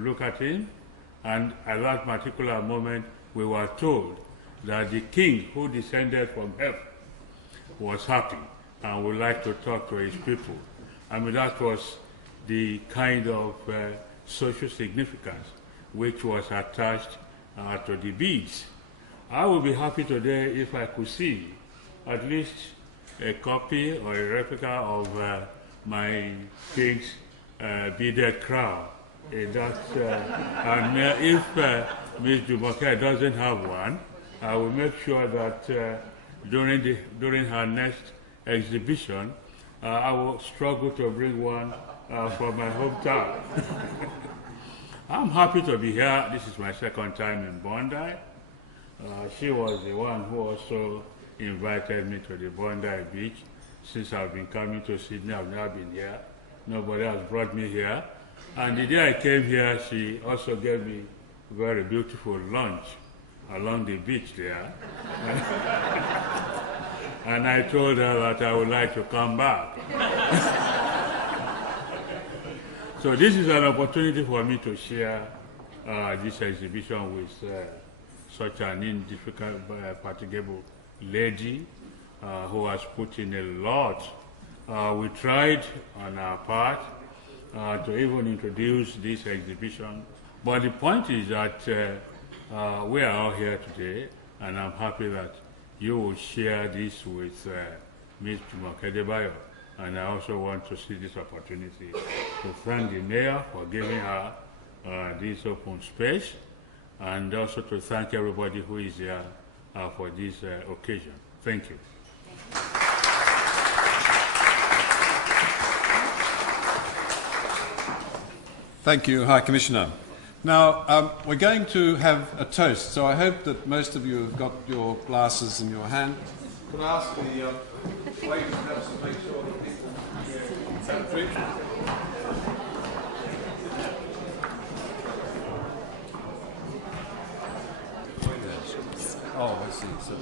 look at him, and at that particular moment we were told that the king who descended from heaven was happy and would like to talk to his people. I mean, that was the kind of social significance which was attached to the beads. I would be happy today if I could see at least a copy or a replica of my king's beaded crown. And if Ms. Jumoke doesn't have one, I will make sure that during her next exhibition, I will struggle to bring one from my hometown. I'm happy to be here. This is my second time in Bondi. She was the one who also invited me to the Bondi beach. Since I've been coming to Sydney, I've never been here. Nobody has brought me here. And the day I came here, she also gave me a very beautiful lunch along the beach there. And I told her that I would like to come back. So this is an opportunity for me to share this exhibition with such an indefatigable lady who has put in a lot. We tried on our part to even introduce this exhibition, but the point is that we are all here today, and I'm happy that you will share this with Ms. Jumoke. And I also want to see this opportunity to thank the mayor for giving her this open space, and also to thank everybody who is here for this occasion. Thank you. Thank you, High Commissioner. Now, we're going to have a toast, so I hope that most of you have got your glasses in your hand. Could I ask the waiters perhaps to make sure that people have a drink? Oh, I see. So,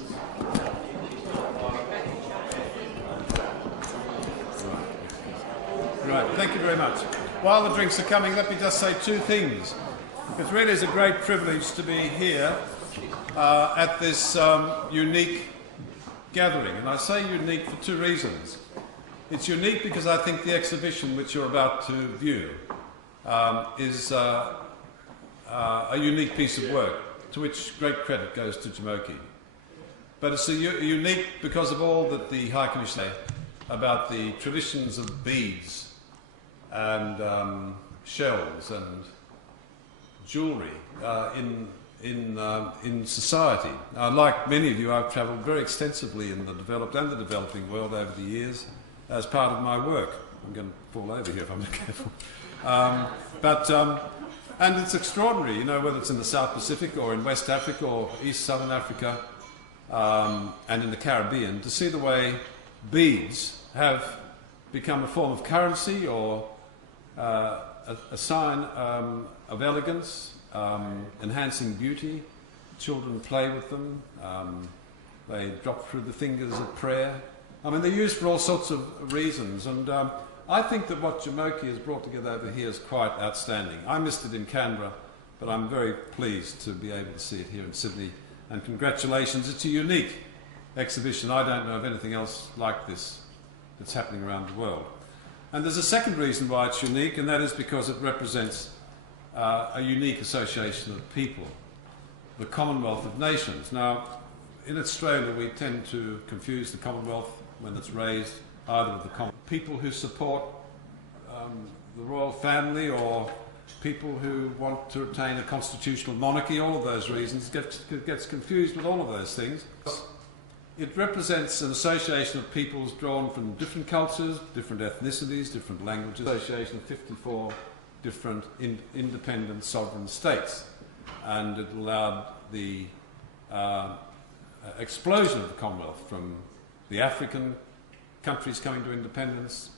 right, thank you very much. While the drinks are coming, let me just say two things. It really is a great privilege to be here at this unique gathering, and I say unique for two reasons. It's unique because I think the exhibition which you're about to view is a unique piece of work, to which great credit goes to Jumoke. But it's unique because of all that the High Commissioner said about the traditions of beads and shells and jewellery in society. Like many of you, I've travelled very extensively in the developed and the developing world over the years as part of my work. I'm going to fall over here if I'm not careful. And it's extraordinary, you know, whether it's in the South Pacific or in West Africa or East Southern Africa and in the Caribbean, to see the way beads have become a form of currency or a sign of elegance, enhancing beauty. Children play with them. They drop through the fingers of prayer. I mean, they're used for all sorts of reasons. And I think that what Jumoke has brought together over here is quite outstanding. I missed it in Canberra, but I'm very pleased to be able to see it here in Sydney. And congratulations. It's a unique exhibition. I don't know of anything else like this that's happening around the world. And there's a second reason why it's unique, and that is because it represents a unique association of people, the Commonwealth of Nations. Now, in Australia, we tend to confuse the Commonwealth when it's raised either with the people who support the royal family or people who want to retain a constitutional monarchy. All of those reasons gets confused with all of those things. It represents an association of peoples drawn from different cultures, different ethnicities, different languages, association of 54 different independent sovereign states. And it allowed the explosion of the Commonwealth from the African countries coming to independence,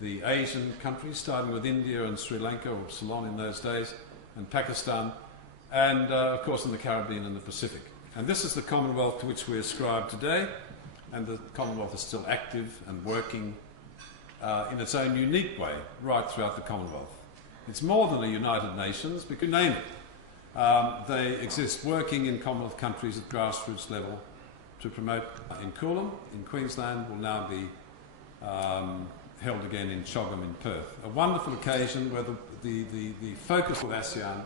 the Asian countries, starting with India and Sri Lanka, or Ceylon in those days, and Pakistan, and of course in the Caribbean and the Pacific. And this is the Commonwealth to which we ascribe today, and the Commonwealth is still active and working in its own unique way right throughout the Commonwealth. It's more than a United Nations, because you name it. They exist working in Commonwealth countries at grassroots level to promote in Coolum, in Queensland, will now be held again in Choggum in Perth. A wonderful occasion where the focus of ASEAN,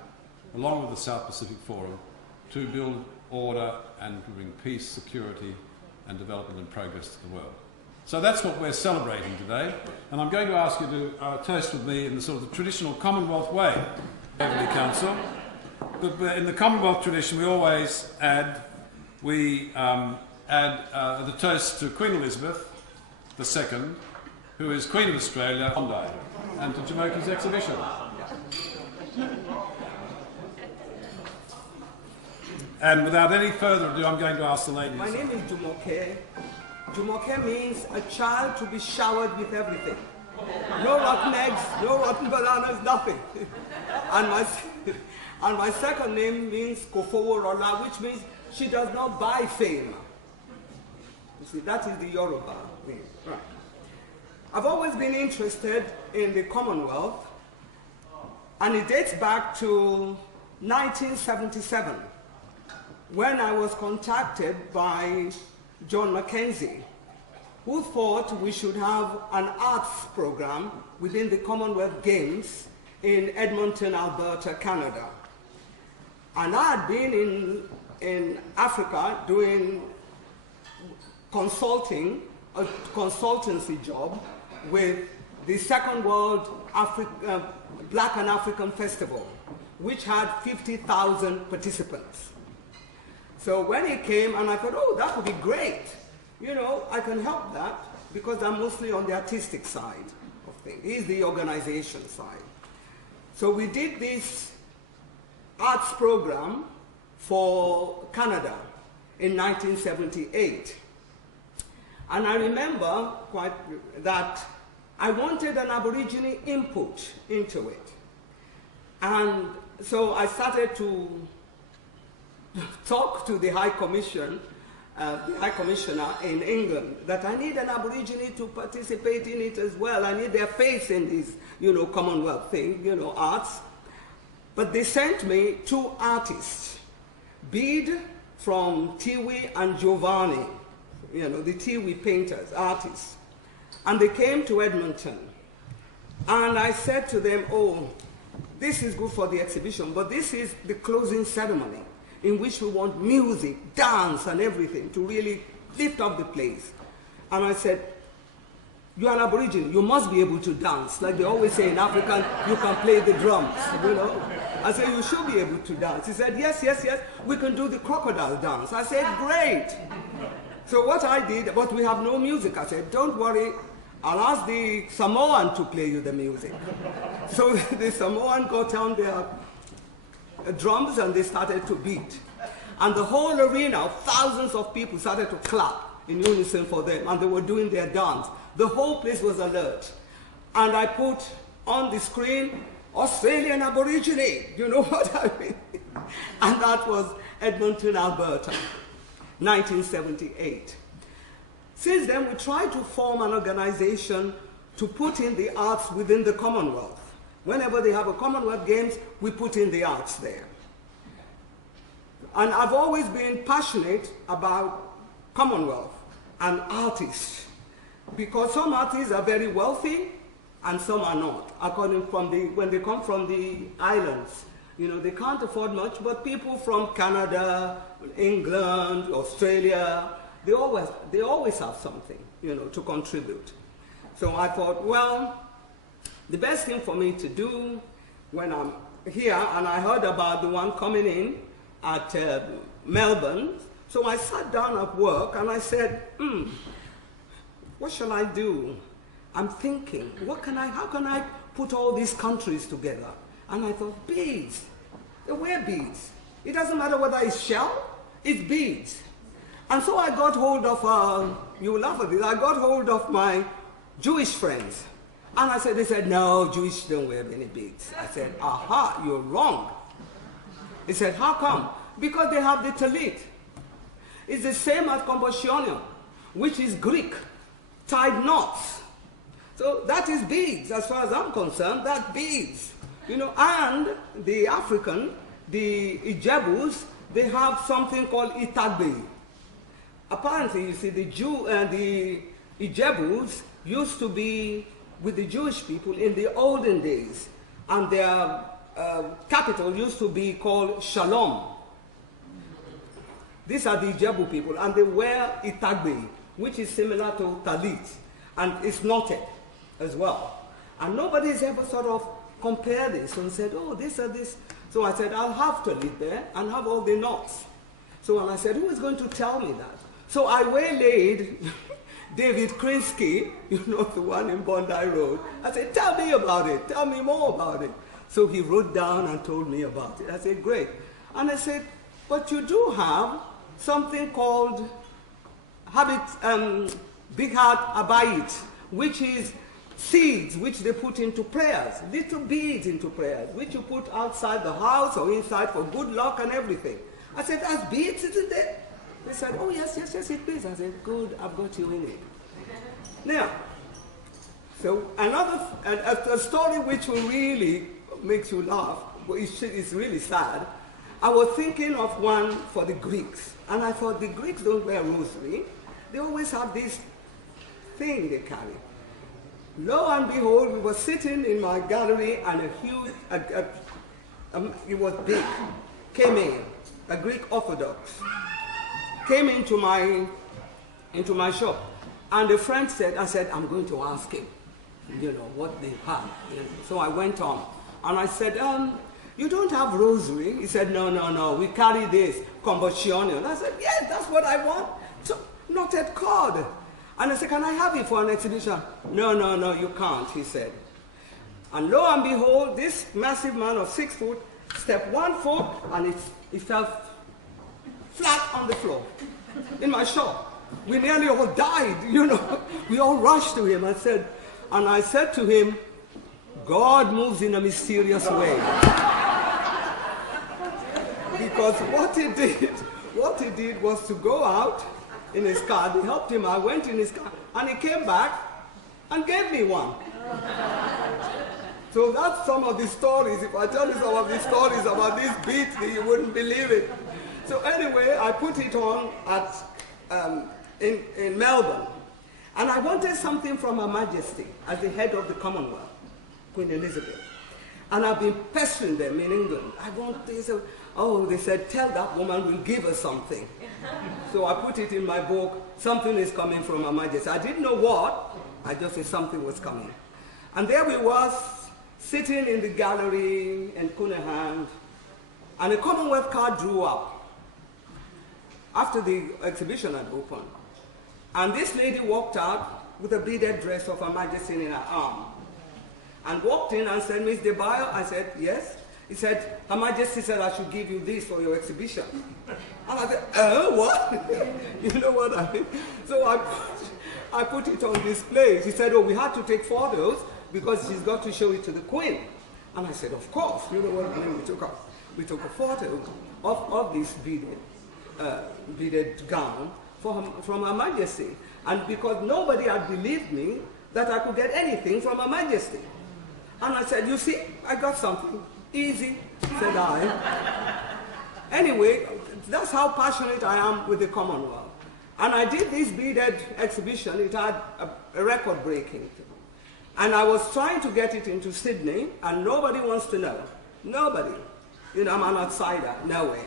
along with the South Pacific Forum, to build order and to bring peace, security and development and progress to the world. So that's what we're celebrating today, and I'm going to ask you to toast with me in the sort of the traditional Commonwealth way, Beverley Council. But in the Commonwealth tradition, we always add the toast to Queen Elizabeth II, who is Queen of Australia, Bondi, and to Jamoki's exhibition. And without any further ado, I'm going to ask the ladies. My name is Jumoke. Jumoke means a child to be showered with everything. No rotten eggs, no rotten bananas, nothing. And my second name means Kofoworola, which means she does not buy fame. You see, that is the Yoruba name. Right. I've always been interested in the Commonwealth, and it dates back to 1977, when I was contacted by John Mackenzie, who thought we should have an arts program within the Commonwealth Games in Edmonton, Alberta, Canada. And I had been in Africa doing consulting, a consultancy job with the Second World Black and African Festival, which had 50,000 participants. So when he came, and I thought, oh, that would be great. You know, I can help that because I'm mostly on the artistic side of things. He's the organization side. So we did this arts program for Canada in 1978. And I remember that I wanted an Aborigine input into it. And so I started to talk to the High Commissioner in England, that I need an Aborigine to participate in it as well. I need their face in this, Commonwealth thing, arts. But they sent me two artists, Beaded from Tiwi and Giovanni, the Tiwi painters, artists. And they came to Edmonton. And I said to them, oh, this is good for the exhibition, but this is the closing ceremony, in which we want music, dance, and everything to really lift up the place. And I said, you're an Aborigine, you must be able to dance. Like they always say in African, you can play the drums, I said, you should be able to dance. He said, yes, we can do the crocodile dance. I said, great. So what I did, but we have no music. I said, don't worry, I'll ask the Samoan to play you the music. So the Samoan got on their drums and they started to beat. And the whole arena, thousands of people started to clap in unison for them, and they were doing their dance. The whole place was alert. And I put on the screen, Australian Aborigine, you know what I mean? And that was Edmonton, Alberta, 1978. Since then, we tried to form an organization to put in the arts within the Commonwealth. Whenever they have a Commonwealth Games, we put in the arts there. And I've always been passionate about Commonwealth and artists, because some artists are very wealthy and some are not. When they come from the islands, they can't afford much, but people from Canada, England, Australia, they always have something, to contribute. So I thought, well, the best thing for me to do when I'm here, and I heard about the one coming in at Melbourne, so I sat down at work and I said, what shall I do? I'm thinking, how can I put all these countries together? And I thought, beads. They wear beads. It doesn't matter whether it's shell, it's beads. And so I got hold of, you will laugh at this, I got hold of my Jewish friends. And they said, no, Jewish don't wear any beads. I said, aha, you're wrong. He said, how come? Because they have the talit. It's the same as composionium, which is Greek, tied knots. So that is beads, as far as I'm concerned, that's beads. You know, and the African, the Ijebus, they have something called Itagbe. Apparently, you see, the Ijebus used to be with the Jewish people in the olden days, and their capital used to be called Shalom. These are the Ijebu people, and they wear Itagbe, which is similar to talit, and it's knotted as well. And nobody's ever sort of compared this and said, oh, this or this. So I said, I'll have talit there and have all the knots. So and I said, who is going to tell me that? So I waylaid David Krinsky, you know, the one in Bondi Road. I said, tell me about it. Tell me more about it. So he wrote down and told me about it. I said, great. And I said, but you do have something called Big Heart Abayit, which is seeds which they put into prayers, little beads into prayers, which you put outside the house or inside for good luck and everything. I said, that's beads, isn't it? They said, oh, yes, it is. I said, good, I've got you in it. Now, so a story which will really makes you laugh, but it's really sad. I was thinking of one for the Greeks, and I thought the Greeks don't wear rosary. They always have this thing they carry. Lo and behold, we were sitting in my gallery, and a huge, it was big, came in, a Greek Orthodox, came into my shop, and a friend said, I said, I'm going to ask him, you know, what they have. So I went on, and I said, you don't have rosary? He said, no, we carry this, combustion. I said, yes, that's what I want. So, knotted cord. And I said, can I have it for an exhibition? No, you can't, he said. And lo and behold, this massive man of 6 foot stepped 1 foot, and it fell flat on the floor in my shop. We nearly all died, you know. We all rushed to him. I said to him, God moves in a mysterious way. Because what he did was to go out in his car. They helped him. I went in his car, and he came back and gave me one. So that's some of the stories. If I tell you some of the stories about these beads, you wouldn't believe it. So anyway, I put it on in Melbourne. And I wanted something from Her Majesty as the head of the Commonwealth, Queen Elizabeth. And I've been pestering them in England. I want this. Oh, they said, tell that woman we'll give her something. So I put it in my book, something is coming from Her Majesty. I didn't know what, I just said something was coming. And there we was, sitting in the gallery in Cunehan, and a Commonwealth card drew up after the exhibition had opened. And this lady walked out with a beaded dress of Her Majesty in her arm, and walked in and said, Miss De Bayo? I said, yes. He said, Her Majesty said I should give you this for your exhibition. And I said, what? You know what I mean? So I put it on display. She said, oh, we had to take photos because she's got to show it to the Queen. And I said, of course. You know what I mean? We took a photo of this beaded gown from Her Majesty. And because nobody had believed me that I could get anything from Her Majesty. And I said, you see, I got something. Easy, said I. Anyway, that's how passionate I am with the Commonwealth. And I did this beaded exhibition. It had a record breaking. And I was trying to get it into Sydney, and nobody wants to know. Nobody. You know, I'm an outsider, no way.